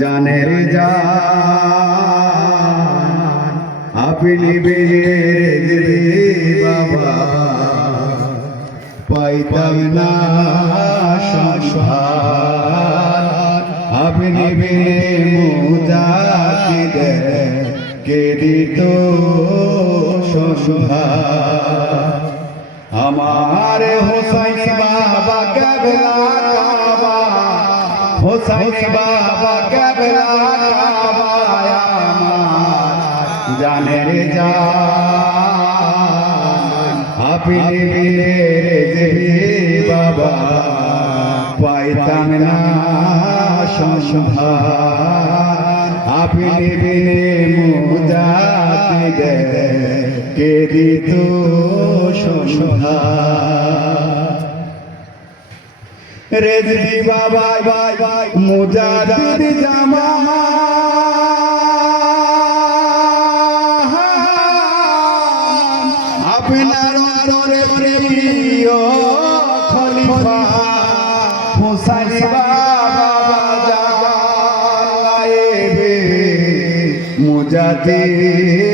জানের জান, আপনি বেরে বাবা, পাইতাম না সংসার আপনি বেরে মুজাতি দে কে দিত সংসার আমার হোসাইন বাবা কেবলা কাবা হোসাইন বাবা কেবলা কাবা আমার জানের জান আপনি বিলে রে বাবা পাইতাম না সংসার আপনি বিলে দে কে দিত রেজরি বাবা মুজাদিদ জামা। আপনার প্রিয় খলিফা হুসাইন বাবা জাগাইবে মুজাদিদ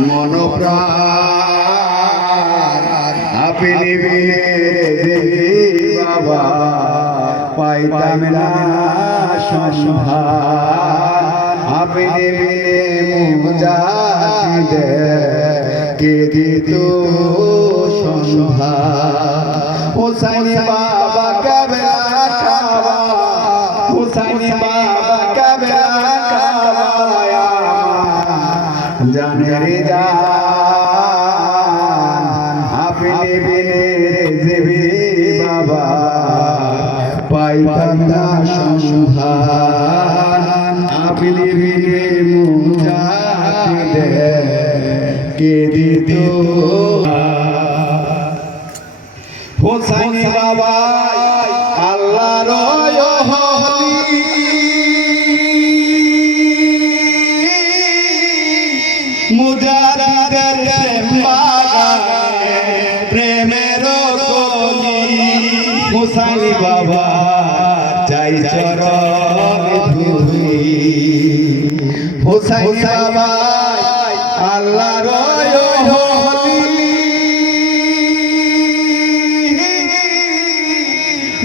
মনোপ্রাণ আপনি বাবা পাইতাম না সংসার আপনি বিনে কে দিত সংসার হুসাইন বাবা জানের জান আপনি বিনে জিবি বাবা পাইতাম না সংসার আপনি বিনে মুজাতি কে দিত হোসাইন বাবা হোসাইন বাবা চাই চরণ ধুলি। হোসাইন বাবা আল্লাহ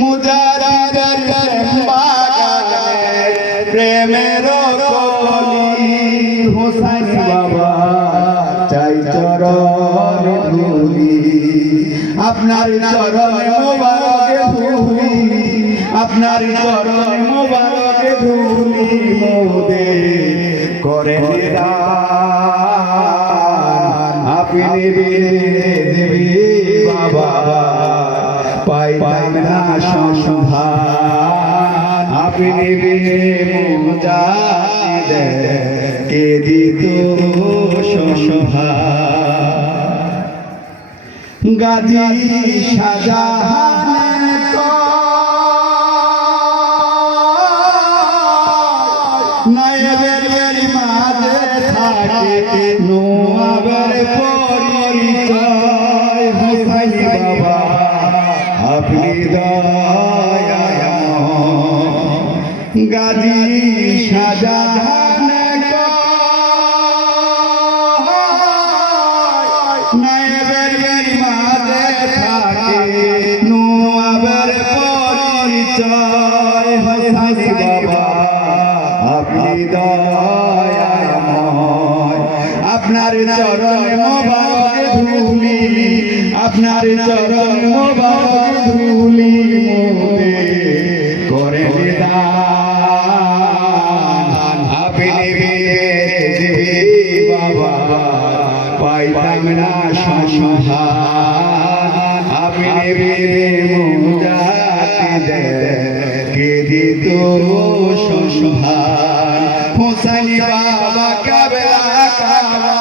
মুজারিদের প্রেমের কলি হোসাইন বাবা ধুলি। আপনার চরণ মোবারকে ধুলি। আপনার চরণ মোবারকে ধুলি মোদে করে আপনি দেবী বাবা। পাইতাম না সংসার আপনি বিনে মুজাহিদ। কে দিত সংসার গাজী শাহজাহান নায়েবের মাঝে থাকে নোয়াবের পরিচয়। হোসাইন বাবা আপনি গাজী শাহজাহান পরিচয় হোসাইন বাবা। আপনি দয়াময়। আপনার চরণ মোবারক ধুলি। আপনার চরণ মোবারক ধুলি মোদে করে নিদান। আপনি বিনে বাবা। পাইতাম না সংহার আপনি মুজাহিদকে দিত সংহার হুসাইনি বাবা কাবেলা কাবা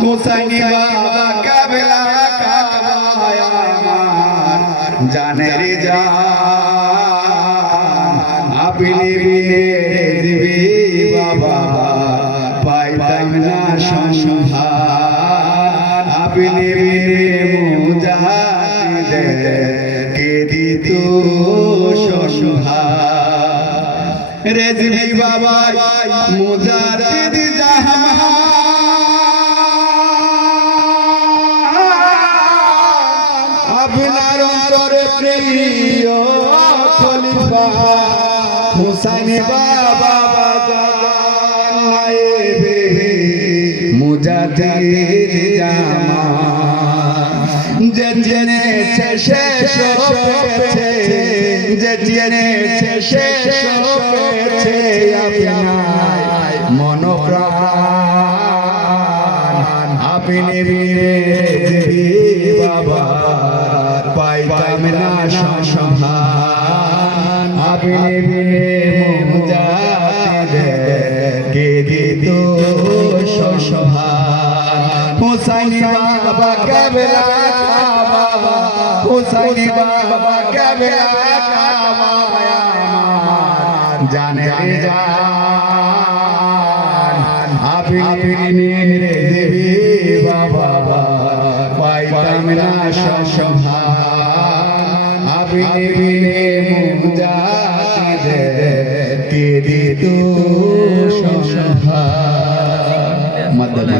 হুসাইনি বাবা কাবেলা কাবা জানের জান। আপনি দিবি বাবা পাইতাম না সংহার আপনি মুজাহিদ কে দিত সংহার রেজবি বাবা মুজাহিদ জাহান। আপনার অন্তরে প্রিয় খলিফা হুসাইন বাবা মুজাহিদ জামান যে জেনেছে শেষ পেয়েছে যে জেনেছে শেষ পেয়েছে আপনার মনোপ্রাণ আপনি বাবা পাইতাম না সংহার আপনি কে দিত সংহার হুসাইনি বাবা কাবেলা কাবা হুসাইনি বাবা কাবা জানে জান আপনি মেরে দেবী বাবা। পাইতাম না সংহার আপনি বিনে মুজাহিদ কে দিত সংহার মদন